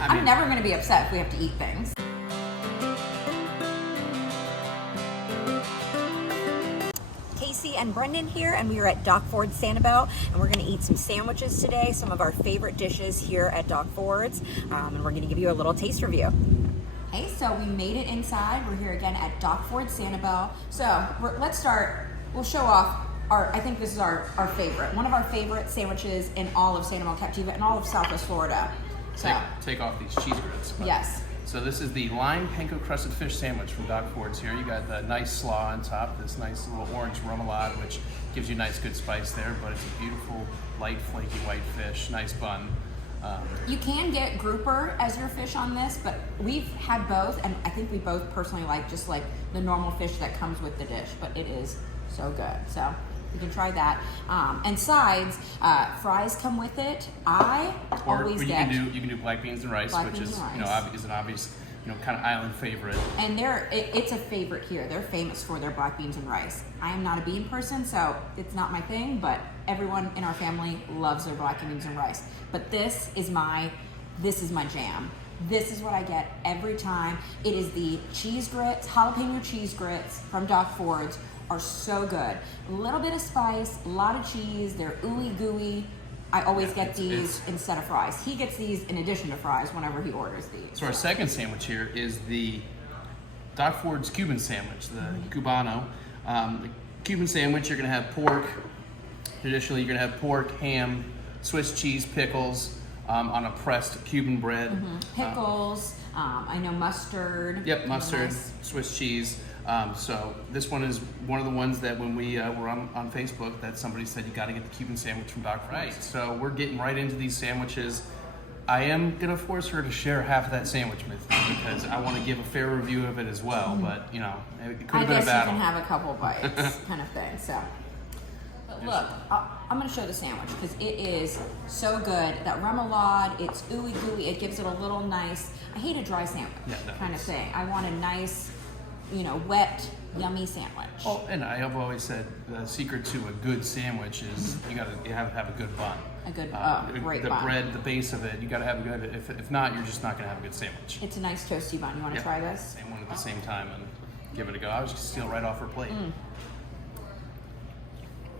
I'm never going to be upset if we have to eat things. Kasey and Brendan here, and we are at Dock Ford's Sanibel, and we're going to eat some sandwiches today, some of our favorite dishes here at Dock Ford's, and we're going to give you a little taste review. Hey, so we made it inside. We're here again at Dock Ford's Sanibel. So let's start. We'll show off I think this is our favorite, one of our favorite sandwiches in all of Sanibel Captiva and all of Southwest Florida. So take off these cheese grits. Yes. So this is the lime panko crusted fish sandwich from Dock Ford's here. You got the nice slaw on top, this nice little orange remoulade, which gives you nice good spice there, but it's a beautiful, light, flaky white fish, nice bun. You can get grouper as your fish on this, but we've had both, and I think we both personally like just like the normal fish that comes with the dish, but it is so good. So you can try that. And sides, fries come with it. You can do black beans and rice, which is an obvious kind of island favorite. And it's a favorite here. They're famous for their black beans and rice. I am not a bean person, so it's not my thing, but everyone in our family loves their black beans and rice. But this is my jam. This is what I get every time. It is the cheese grits, jalapeno cheese grits from Dock Ford's. Are so good. A little bit of spice, a lot of cheese. They're ooey gooey. I always get these instead of fries. He gets these in addition to fries whenever he orders these. So our second sandwich here is the Dock Ford's Cuban Sandwich, the Cubano. The Cuban Sandwich, you're gonna have pork. Traditionally, you're gonna have pork, ham, Swiss cheese, pickles on a pressed Cuban bread. Pickles. I know mustard. Yep, mustard, Swiss cheese. So this one is one of the ones that when we were on Facebook that somebody said you got to get the Cuban sandwich from Dock Ford's. Right. So we're getting right into these sandwiches. I am going to force her to share half of that sandwich with me because I want to give a fair review of it as well. But, it could have been a battle. I guess you can have a couple bites kind of thing. So, but look, I'm going to show the sandwich because it is so good. That remoulade, it's ooey gooey. It gives it a little nice, I hate a dry sandwich kind of thing. I want a nice, wet, yummy sandwich. Oh, and I have always said the secret to a good sandwich is you have to have a good bun. A good, great the bun. The bread, the base of it, you got to have a good. If not, you're just not going to have a good sandwich. It's a nice toasty bun. You want to try this? Same one at the same time and give it a go. I was just steal right off her plate.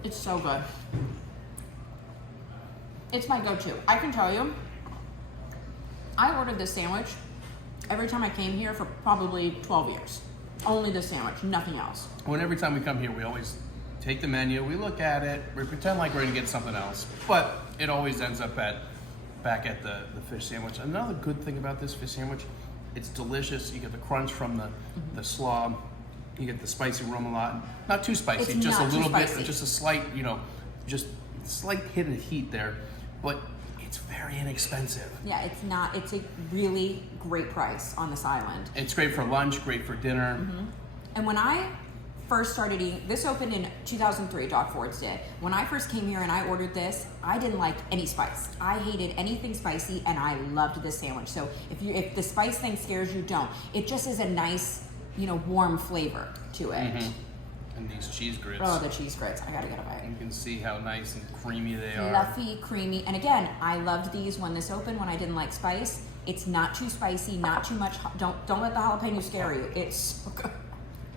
It's so good. It's my go-to. I can tell you, I ordered this sandwich every time I came here for probably 12 years. Only this sandwich, nothing else. Well, every time we come here, we always take the menu, we look at it, we pretend like we're gonna get something else, but it always ends up back at the fish sandwich. Another good thing about this fish sandwich, it's delicious. You get the crunch from the slaw, you get the spicy remoulade. Not too spicy, it's just not a little bit, spicy. Just a slight, just slight hit of heat there, but it's very inexpensive. Yeah, it's a really great price on this island. It's great for lunch, great for dinner. And when I first started eating, this opened in 2003, Dock Ford's did. When I first came here and I ordered this, I didn't like any spice. I hated anything spicy and I loved this sandwich. So if the spice thing scares you, don't. It just is a nice, warm flavor to it. And these cheese grits. Oh, the cheese grits. I gotta get a bite. You can see how nice and creamy they are. Fluffy, creamy. And again, I loved these when this opened, when I didn't like spice. It's not too spicy, not too much. Don't let the jalapeno scare you. It's so good.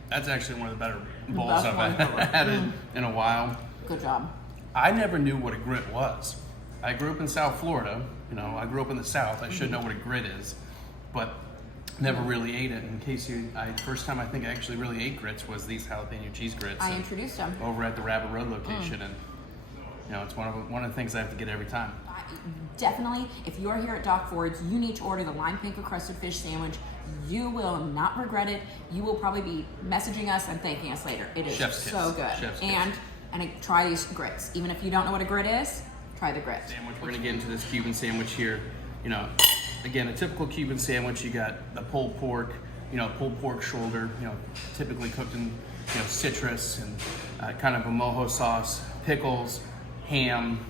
That's actually one of the better bowls I've had in a while. Good job. I never knew what a grit was. I grew up in South Florida. I grew up in the South. I should know what a grit is, but never really ate it. In case first time I think I actually really ate grits was these jalapeno cheese grits. I introduced them over at the Rabbit Road location, and it's one of the things I have to get every time. Definitely, if you're here at Dock Ford's, you need to order the lime panko crusted fish sandwich. You will not regret it. You will probably be messaging us and thanking us later. It is so good. And try these grits. Even if you don't know what a grit is, try the grit. Sandwich. We're gonna get into this Cuban sandwich here. Again, a typical Cuban sandwich. You got the pulled pork, pulled pork shoulder, typically cooked in citrus and kind of a mojo sauce, pickles, ham,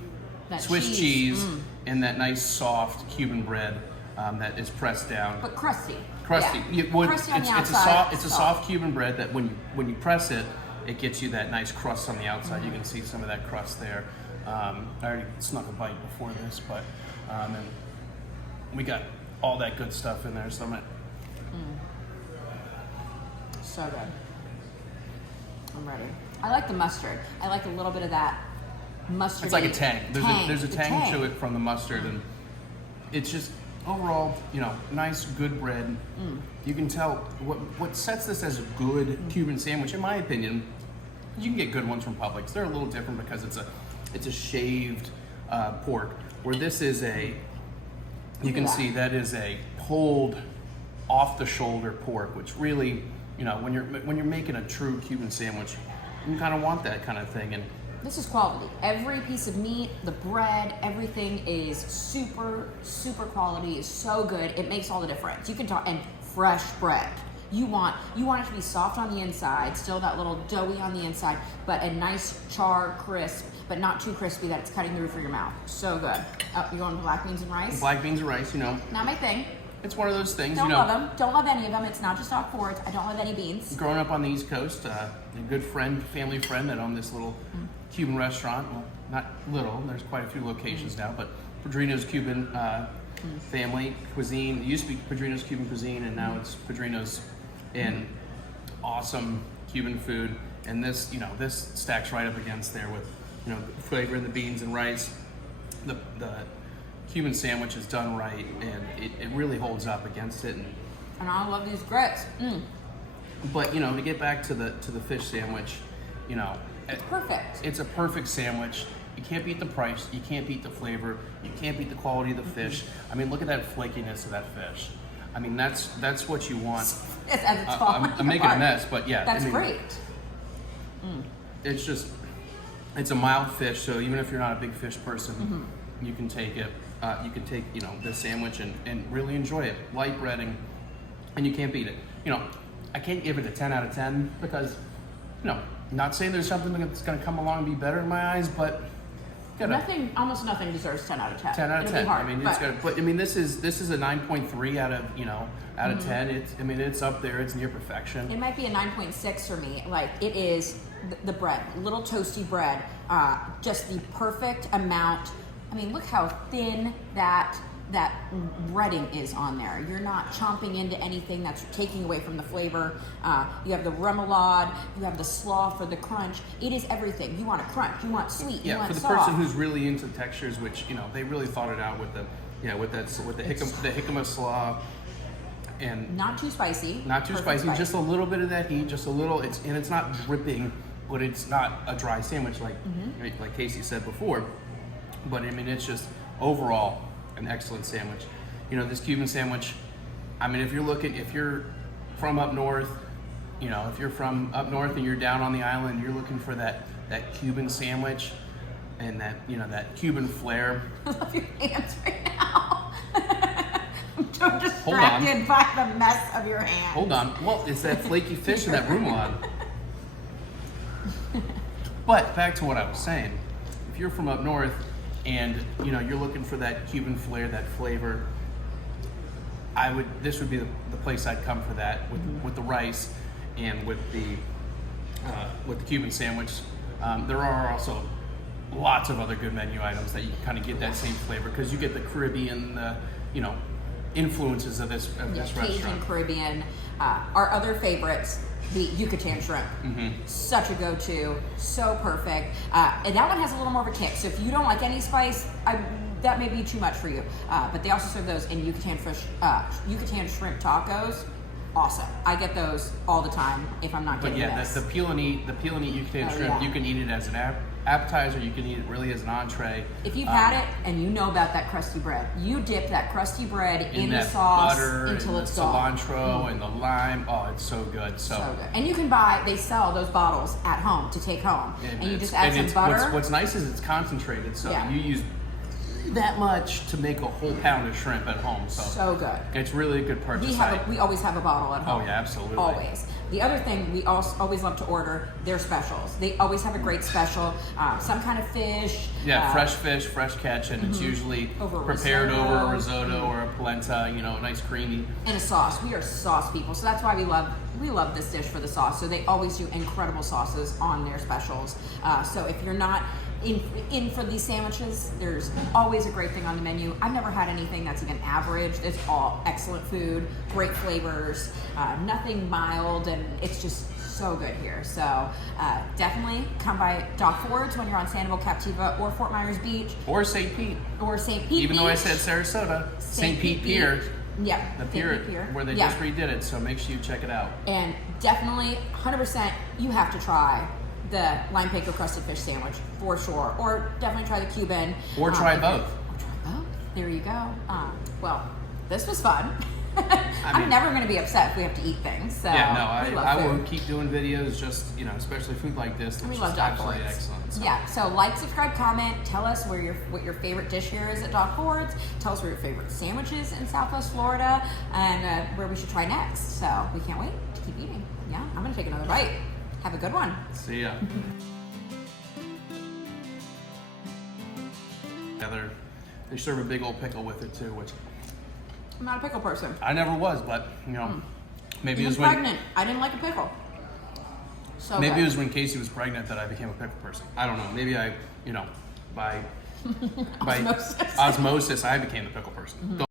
Swiss cheese, and that nice soft Cuban bread that is pressed down. But crusty. Crusty. Yeah. Crusty on the outside. It's a soft Cuban bread that when you press it, it gets you that nice crust on the outside. You can see some of that crust there. I already snuck a bite before this, but and we got all that good stuff in there. So So good. I'm ready. I like the mustard. I like a little bit of that mustard. It's like a tang. There's a tang to it from the mustard, and it's just overall, nice, good bread. You can tell what sets this as a good Cuban sandwich, in my opinion. You can get good ones from Publix. They're a little different because it's a shaved pork, where this is you can see that is a pulled off the shoulder pork, which really, when you're making a true Cuban sandwich, you kind of want that kind of thing. And this is quality. Every piece of meat, the bread, everything is super, super quality. It's so good. It makes all the difference. You can talk, and fresh bread. You want it to be soft on the inside, still that little doughy on the inside, but a nice char crisp, but not too crispy that it's cutting through for your mouth. So good. Oh, you going black beans and rice? Black beans and rice, Not my thing. It's one of those things, Don't love them. Don't love any of them. It's not just Doc Ford's. I don't love any beans. Growing up on the East Coast, a good family friend that owned this little Cuban restaurant. Well, not little. There's quite a few locations now, but Padrino's Cuban family cuisine. It used to be Padrino's Cuban cuisine, and now it's Padrino's. And awesome Cuban food, and this stacks right up against there with the flavor in the beans and rice. The Cuban sandwich is done right, and it really holds up against it. And I love these grits. But to get back to the fish sandwich, it's perfect. It's a perfect sandwich. You can't beat the price. You can't beat the flavor. You can't beat the quality of the fish. I mean, look at that flakiness of that fish. I mean, that's what you want. I'm making a mess, but yeah. That's great. It's a mild fish, so even if you're not a big fish person, you can take it. You can take the sandwich and really enjoy it. Light breading, and you can't beat it. I can't give it a 10 out of 10 because, not saying there's something that's going to come along and be better in my eyes, but almost nothing deserves 10 out of 10. 10 out of 10. Hard, this is a 9.3 out of 10. It's up there. It's near perfection. It might be a 9.6 for me. Like, it is the bread, little toasty bread, just the perfect amount. I mean, look how thin that breading is on there. You're not chomping into anything that's taking away from the flavor. You have the remoulade, you have the slaw for the crunch. It is everything. You want a crunch, you want sweet, you want for the soft. person who's really into textures, which they really thought it out with the jicama slaw, and not too spicy. Not too spicy. Just a little bit of that heat, just a little. It's not dripping, but it's not a dry sandwich like Kasey said before. But it's just overall an excellent sandwich. This Cuban sandwich, if you're from up north, if you're from up north and you're down on the island, you're looking for that Cuban sandwich and that Cuban flair. I love your hands right now. I'm so distracted by the mess of your hands. Hold on. Well, it's that flaky fish and that remoulade. But back to what I was saying. If you're from up north and you're looking for that Cuban flair, that flavor, this would be the place I'd come for that with the rice and with the Cuban sandwich. There are also lots of other good menu items that you kind of get that same flavor because you get the Caribbean, influences of this restaurant. Cajun, Caribbean. Our other favorites, the Yucatan Shrimp. Such a go-to, so perfect. And that one has a little more of a kick. So if you don't like any spice, that may be too much for you. But they also serve those in Yucatan Shrimp tacos. Awesome. I get those all the time if I'm not getting this. the peel and eat Yucatan Shrimp. You can eat it as an appetizer. You can eat it really as an entree. If you've had it and you know about that crusty bread, you dip that crusty bread in the sauce butter until it's cilantro and the lime. Oh, it's so good. So good. And you can they sell those bottles at home to take home. And you just add some butter. What's nice is it's concentrated, so you use that much to make a whole pound of shrimp at home. So good. It's really a good purchase. We always have a bottle at home. Oh yeah, absolutely. Always. The other thing we always love to order, their specials. They always have a great special, some kind of fish. Yeah, fresh fish, fresh catch, and it's usually prepared over a risotto or a polenta, nice creamy. And a sauce. We are sauce people, so that's why we love this dish for the sauce. So they always do incredible sauces on their specials. So if you're not in for these sandwiches. There's always a great thing on the menu. I've never had anything that's even average. It's all excellent food, great flavors, nothing mild, and it's just so good here. So definitely come by Dock Fords when you're on Sanibel Captiva or Fort Myers Beach. Or St. Pete. Or St. Pete Even Beach. though I said Sarasota, St. Pete Pier. Yeah, The St. pier Pete Pier. where they Yeah. just redid it, so make sure you check it out. And definitely, 100%, you have to try the lime panko crusted fish sandwich for sure. Or definitely try the Cuban. Or try both. Or try both. There you go. Well, this was fun. I I'm mean- never going to be upset if we have to eat things. So Yeah, we no, love I will food. keep doing videos, just, you know, especially food like this. And we It's love just Dock absolutely Fords. excellent. So. Yeah, so like, subscribe, comment, tell us what your favorite dish here is at Dock Fords. Tell us where your favorite sandwiches in Southwest Florida, and where we should try next. So we can't wait to keep eating. Yeah, I'm gonna take another bite. Have a good one. See ya. Yeah, they serve a big old pickle with it too, which I'm not a pickle person. I never was, but you know, maybe it Even was when pregnant, I didn't like a pickle. So maybe good. it was when Kasey was pregnant that I became a pickle person. I don't know. Maybe I, you know, by Osmosis. osmosis, I became the pickle person.